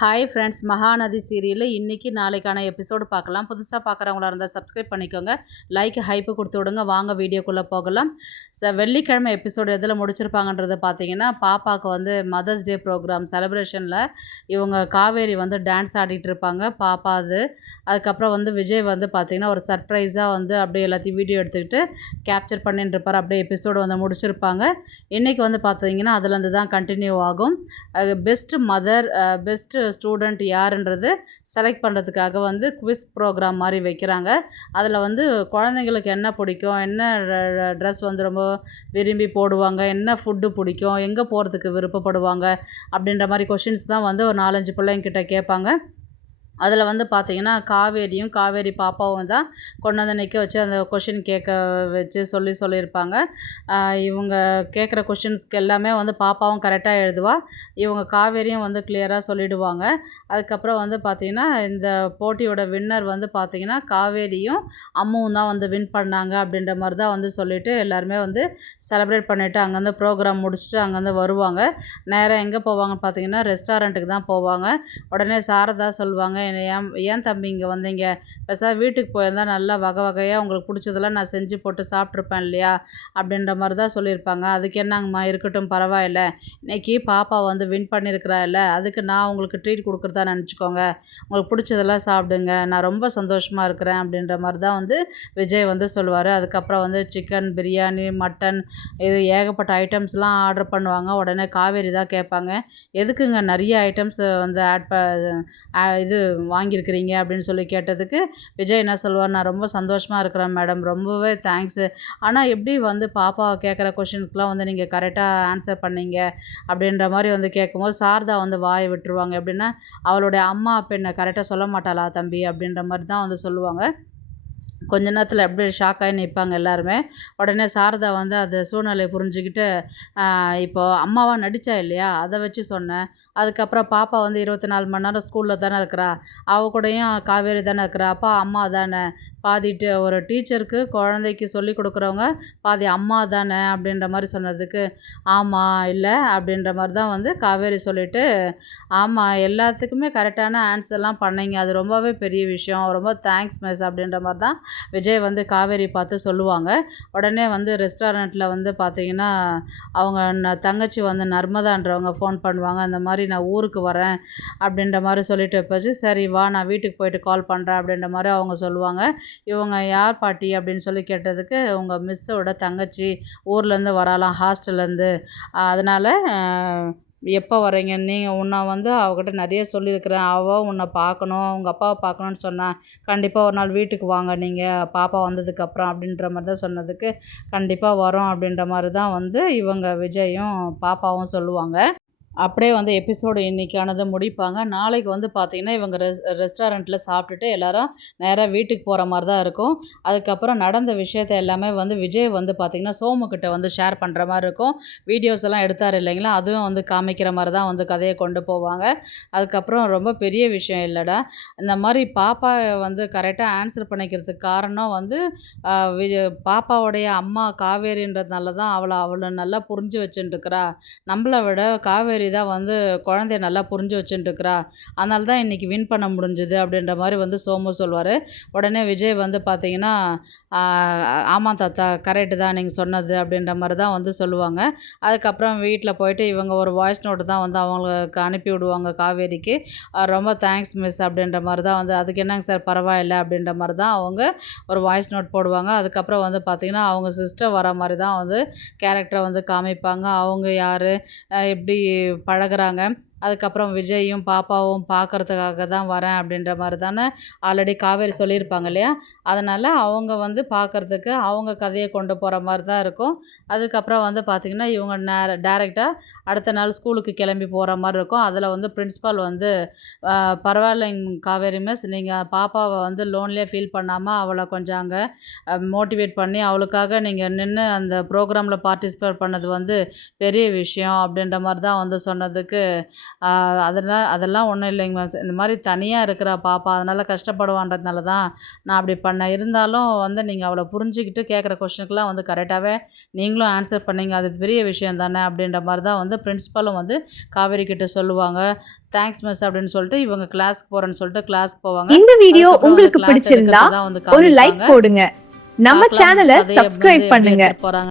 Hi friends, Mahanadi சீரியலில் இன்றைக்கி நாளைக்கான எபிசோடு பார்க்கலாம். புதுசாக பார்க்குறவங்களா இருந்தால் சப்ஸ்கிரைப் பண்ணிக்கோங்க, லைக் ஹைப்பு கொடுத்து விடுங்க. வாங்க வீடியோக்குள்ளே போகலாம். வெள்ளிக்கிழமை எபிசோடு எதில் முடிச்சிருப்பாங்கன்றது பார்த்தீங்கன்னா, பாப்பாவுக்கு வந்து மதர்ஸ் டே ப்ரோக்ராம் செலிப்ரேஷனில் இவங்க காவேரி வந்து டான்ஸ் ஆடிட்டு இருப்பாங்க. பாப்பா அதுக்கப்புறம் வந்து விஜய் வந்து பார்த்திங்கன்னா ஒரு சர்ப்ரைஸாக வந்து அப்படியே எல்லாத்தையும் வீடியோ எடுத்துக்கிட்டு கேப்சர் பண்ணிட்டு இருப்பார். அப்படியே எபிசோடு வந்து முடிச்சிருப்பாங்க. இன்றைக்கி வந்து பார்த்தீங்கன்னா அதுலேருந்து தான் கண்டினியூ ஆகும். பெஸ்ட் மதர், பெஸ்ட் ஸ்டூடெண்ட் யாருன்றது செலக்ட் பண்ணுறதுக்காக வந்து குவிஸ் ப்ரோக்ராம் மாதிரி வைக்கிறாங்க. அதில் வந்து குழந்தைங்களுக்கு என்ன பிடிக்கும், என்ன ட்ரெஸ் வந்து ரொம்ப விரும்பி போடுவாங்க, என்ன ஃபுட்டு பிடிக்கும், எங்கே போகிறதுக்கு விருப்பப்படுவாங்க அப்படின்ற மாதிரி கொஷின்ஸ் தான் வந்து ஒரு 4-5 பிள்ளைங்கிட்ட கேட்பாங்க. அதில் வந்து பார்த்திங்கன்னா காவேரி பாப்பாவும் தான் கொண்டு வந்து நிற்க வச்சு அந்த கொஷின் கேட்க வச்சு சொல்லியிருப்பாங்க. இவங்க கேட்குற கொஷின்ஸ்க்கு எல்லாமே வந்து பாப்பாவும் கரெக்டாக எழுதுவா, இவங்க காவேரியும் வந்து கிளியராக சொல்லிவிடுவாங்க. அதுக்கப்புறம் வந்து பார்த்திங்கன்னா இந்த போட்டியோட வின்னர் வந்து பார்த்திங்கன்னா காவேரியும் அம்முவும் தான் வந்து வின் பண்ணாங்க அப்படின்ற மாதிரி தான் வந்து சொல்லிவிட்டு எல்லாருமே வந்து செலிப்ரேட் பண்ணிவிட்டு அங்கேருந்து ப்ரோக்ராம் முடிச்சுட்டு அங்கேருந்து வருவாங்க. நேராக எங்கே போவாங்கன்னு பார்த்திங்கன்னா ரெஸ்டாரண்ட்டுக்கு தான் போவாங்க. உடனே சாரதா சொல்லுவாங்க, ஏன் தம்பி இங்கே வந்தீங்க, பெருசாக வீட்டுக்கு போயிருந்தால் நல்லா வகை வகையாக உங்களுக்கு பிடிச்சதெல்லாம் நான் செஞ்சு போட்டு சாப்பிட்ருப்பேன் இல்லையா அப்படின்ற மாதிரி தான் சொல்லியிருப்பாங்க. அதுக்கு என்னங்கம்மா, இருக்கட்டும் பரவாயில்ல, இன்றைக்கி பாப்பா வந்து வின் பண்ணியிருக்கிறா இல்லை, அதுக்கு நான் உங்களுக்கு ட்ரீட் கொடுக்குறதா நினச்சிக்கோங்க, உங்களுக்கு பிடிச்சதெல்லாம் சாப்பிடுங்க, நான் ரொம்ப சந்தோஷமாக இருக்கிறேன் அப்படின்ற மாதிரி தான் வந்து விஜய் வந்து சொல்லுவார். அதுக்கப்புறம் வந்து சிக்கன் பிரியாணி, மட்டன், இது ஏகப்பட்ட ஐட்டம்ஸ்லாம் ஆர்டர் பண்ணுவாங்க. உடனே காவேரி தான் கேட்பாங்க, எதுக்குங்க நிறைய ஐட்டம்ஸ் வந்து இது வாங்கியிருக்கிறீங்க அப்படின்னு சொல்லி கேட்டதுக்கு விஜய் என்ன சொல்லுவார், நான் ரொம்ப சந்தோஷமாக இருக்கிறேன் மேடம், ரொம்பவே தேங்க்ஸு, ஆனால் எப்படி வந்து பாப்பா கேட்குற கொஷினுக்குலாம் வந்து நீங்கள் கரெக்டாக ஆன்சர் பண்ணீங்க அப்படின்ற மாதிரி வந்து கேட்கும்போது சாரதா வந்து வாயை விட்டுருவாங்க. எப்படின்னா, அவளுடைய அம்மா அப்போ என்ன கரெக்டாக சொல்ல மாட்டாளா தம்பி அப்படின்ற மாதிரி தான் வந்து சொல்லுவாங்க. கொஞ்ச நேரத்தில் அப்படியே ஷாக் ஆகி நிற்பாங்க எல்லாருமே. உடனே சாரதா வந்து அந்த சூழ்நிலையை புரிஞ்சுக்கிட்டு, இப்போது அம்மாவாக நடித்தா இல்லையா, அதை வச்சு சொன்னேன், அதுக்கப்புறம் பாப்பா வந்து 24 மணி நேரம் ஸ்கூலில் தானே இருக்கிறா, கூடயும் காவேரி தானே இருக்கிறா, அப்பா அம்மா தானே, பாதிட்டு ஒரு டீச்சருக்கு குழந்தைக்கு சொல்லி கொடுக்குறவங்க பாதி அம்மா தானே அப்படின்ற மாதிரி சொன்னதுக்கு, ஆமாம் இல்லை அப்படின்ற மாதிரி தான் வந்து காவேரி சொல்லிவிட்டு, ஆமாம் எல்லாத்துக்குமே கரெக்டான ஆன்சர்லாம் பண்ணீங்க, அது ரொம்பவே பெரிய விஷயம், ரொம்ப தேங்க்ஸ் மிஸ் அப்படின்ற மாதிரி தான் விஜய் வந்து காவேரி பார்த்து சொல்லுவாங்க. உடனே வந்து ரெஸ்டாரண்ட்டில் வந்து பார்த்திங்கன்னா அவங்க தங்கச்சி வந்து நர்மதான்றவங்க ஃபோன் பண்ணுவாங்க, அந்த மாதிரி நான் ஊருக்கு வரேன் அப்படின்ற மாதிரி சொல்லிட்டு வைப்பாச்சு. சரி வா, நான் வீட்டுக்கு போயிட்டு கால் பண்ணுறேன் அப்படின்ற மாதிரி அவங்க சொல்லுவாங்க. இவங்க யார் பாட்டி அப்படின்னு சொல்லி கேட்டதுக்கு, உங்கள் மிஸ்ஸோட தங்கச்சி ஊர்லேருந்து வராலாம் ஹாஸ்டல்லேருந்து, அதனால் எப்போ வரீங்க, நீங்கள் உன்னை வந்து அவகிட்ட நிறைய சொல்லியிருக்கிறேன், அவள் உன்னை பார்க்கணும், உங்கள் அப்பாவை பார்க்கணுன்னு சொன்னால் கண்டிப்பாக ஒரு நாள் வீட்டுக்கு வாங்க நீங்கள் பாப்பா வந்ததுக்கப்புறம் அப்படின்ற மாதிரி தான் சொன்னதுக்கு, கண்டிப்பாக வரோம் அப்படின்ற மாதிரி தான் வந்து இவங்க விஜயும் பாப்பாவும் சொல்லுவாங்க. அப்படியே வந்து எபிசோடு இன்றைக்கானதை முடிப்பாங்க. நாளைக்கு வந்து பார்த்திங்கன்னா இவங்க ரெஸ்டாரண்ட்டில் சாப்பிட்டுட்டு எல்லோரும் நேராக வீட்டுக்கு போகிற மாதிரி தான் இருக்கும். அதுக்கப்புறம் நடந்த விஷயத்தை எல்லாமே வந்து விஜய் வந்து பார்த்திங்கன்னா சோமுக்கிட்ட வந்து ஷேர் பண்ணுற மாதிரி இருக்கும். வீடியோஸ் எல்லாம் எடுத்தார் இல்லைங்களா, அதுவும் வந்து காமிக்கிற மாதிரி தான் வந்து கதையை கொண்டு போவாங்க. அதுக்கப்புறம் ரொம்ப பெரிய விஷயம் இல்லைடா, இந்த மாதிரி பாப்பா வந்து கரெக்டாக ஆன்சர் பண்ணிக்கிறதுக்கு காரணம் வந்து பாப்பாவுடைய அம்மா காவேரின்றதுனால தான் அவளை நல்லா புரிஞ்சு வச்சுட்டுருக்கிறா, நம்மளை விட காவேரி தான் வந்து குழந்தைய நல்லா புரிஞ்சு வச்சுட்டுருக்கிறா, அதனால தான் இன்றைக்கி வின் பண்ண முடிஞ்சுது அப்படின்ற மாதிரி வந்து சோமு சொல்வார். உடனே விஜய் வந்து பார்த்திங்கன்னா, ஆமாம் தாத்தா கரெக்டு தான் நீங்கள் சொன்னது அப்படின்ற மாதிரி தான் வந்து சொல்லுவாங்க. அதுக்கப்புறம் வீட்டில் போயிட்டு இவங்க ஒரு வாய்ஸ் நோட்டு தான் வந்து அவங்களுக்கு அனுப்பி விடுவாங்க காவேரிக்கு, ரொம்ப தேங்க்ஸ் மிஸ் அப்படின்ற மாதிரி தான் வந்து, அதுக்கு என்னங்க சார் பரவாயில்லை அப்படின்ற மாதிரி தான் அவங்க ஒரு வாய்ஸ் நோட் போடுவாங்க. அதுக்கப்புறம் வந்து பார்த்திங்கன்னா அவங்க சிஸ்டர் வர மாதிரி தான் வந்து கேரக்டரை வந்து காமிப்பாங்க, அவங்க யார் எப்படி பழகுறாங்க. அதுக்கப்புறம் விஜயும் பாப்பாவும் பார்க்குறதுக்காக தான் வரேன் அப்படின்ற மாதிரி தானே ஆல்ரெடி காவேரி சொல்லியிருப்பாங்க இல்லையா, அதனால் அவங்க வந்து பார்க்குறதுக்கு அவங்க கதையை கொண்டு போகிற மாதிரி தான் இருக்கும். அதுக்கப்புறம் வந்து பார்த்திங்கன்னா இவங்க டேரெக்டாக அடுத்த நாள் ஸ்கூலுக்கு கிளம்பி போகிற மாதிரி இருக்கும். அதில் வந்து பிரின்ஸிபால் வந்து, பரவாயில்லைங்க காவேரி மிஸ், நீங்கள் பாப்பாவை வந்து லோன்லியாக ஃபீல் பண்ணாமல் அவளை கொஞ்சம் அங்கே மோட்டிவேட் பண்ணி அவளுக்காக நீங்கள் நின்று அந்த ப்ரோக்ராமில் பார்ட்டிசிபேட் பண்ணது வந்து பெரிய விஷயம் அப்படின்ற மாதிரி தான் வந்து சொன்னதுக்கு, அதெல்லாம் ஒன்றும் இல்லைங்க மிஸ், இந்த மாதிரி தனியாக இருக்கிறா பாப்பா, அதனால் கஷ்டப்படுவான்றதுனால தான் நான் அப்படி பண்ணேன். இருந்தாலும் வந்து நீங்கள் அவளை புரிஞ்சுக்கிட்டு கேட்குற கொஷனுக்குலாம் வந்து கரெக்டாகவே நீங்களும் ஆன்சர் பண்ணீங்க, அது பெரிய விஷயம் தானே அப்படின்ற மாதிரி தான் வந்து பிரின்ஸிபலும் வந்து காவேரி கிட்ட சொல்லுவாங்க. தேங்க்ஸ் மிஸ் அப்படின்னு சொல்லிட்டு இவங்க கிளாஸ்க்கு போகிறேன்னு சொல்லிட்டு கிளாஸ்க்கு போவாங்க. இந்த வீடியோ அதுக்கப்புறம் வந்து உங்களுக்கு கிளாஸ் பிடிச்சிருந்தா எடுக்கிறது தான் வந்து ஒரு லைக் காமிப்பாங்க. போடுங்க. நம்ம பார்க்கலாம் சேனலை கதையை வந்து சப்ஸ்கிரைப் எப்படி பண்ணுங்க. எடுத்துகிட்டு போகிறாங்க.